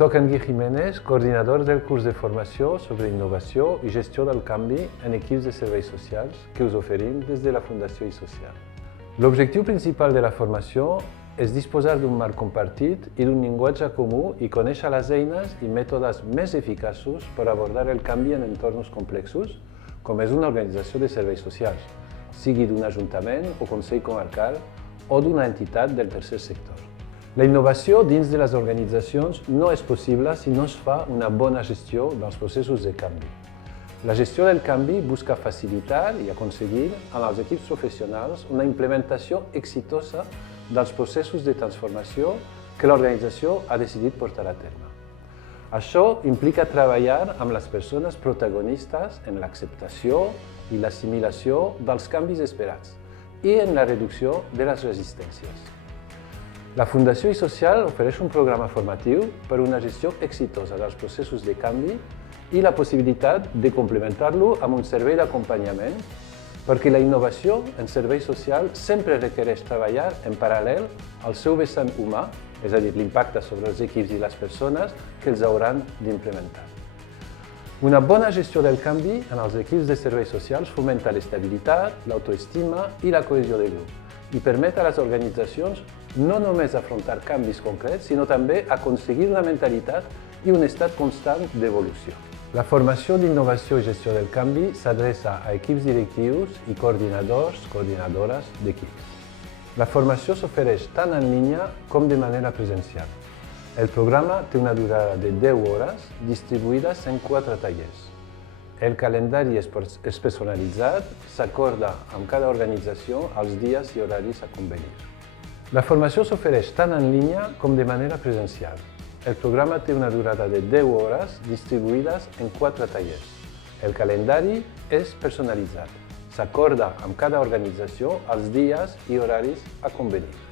Soc en Gui Jiménez, coordinador del curs de formació sobre innovació i gestió del canvi en equips de serveis socials que us oferim des de la Fundació iSocial. L'objectiu principal de la formació és disposar d'un marc compartit i d'un llenguatge comú i conèixer les eines i mètodes més eficaços per abordar el canvi en entorns complexos, com és una organització de serveis socials, sigui d'un ajuntament o consell comarcal o d'una entitat del tercer sector. La innovació dins de les organitzacions no és possible si no es fa una bona gestió dels processos de canvi. La gestió del canvi busca facilitar i aconseguir en els equips professionals una implementació exitosa dels processos de transformació que l'organització ha decidit portar a terme. Això implica treballar amb les persones protagonistes en l'acceptació i l'assimilació dels canvis esperats i en la reducció de les resistències. La Fundació iSocial ofereix un programa formatiu per a una gestió exitosa dels processos de canvi i la possibilitat de complementar-lo amb un servei d'acompanyament, perquè la innovació en servei social sempre requereix treballar en paral·lel al seu vessant humà, és a dir, l'impacte sobre els equips i les persones que els hauran d'implementar. Una bona gestió del canvi en els equips de serveis socials fomenta l'estabilitat, l'autoestima i la cohesió de grup i permet a les organitzacions no només afrontar canvis concrets, sinó també aconseguir una mentalitat i un estat constant d'evolució. La formació d'innovació i gestió del canvi s'adreça a equips directius i coordinadores d'equips. La formació s'ofereix tant en línia com de manera presencial. El programa té una durada de 10 hores distribuïdes en 4 tallers. El calendari és personalitzat, s'acorda amb cada organització els dies i horaris a convenir. La formació s'ofereix tant en línia com de manera presencial. El programa té una durada de 10 hores distribuïdes en 4 tallers. El calendari és personalitzat. S'acorda amb cada organització els dies i horaris a convenir.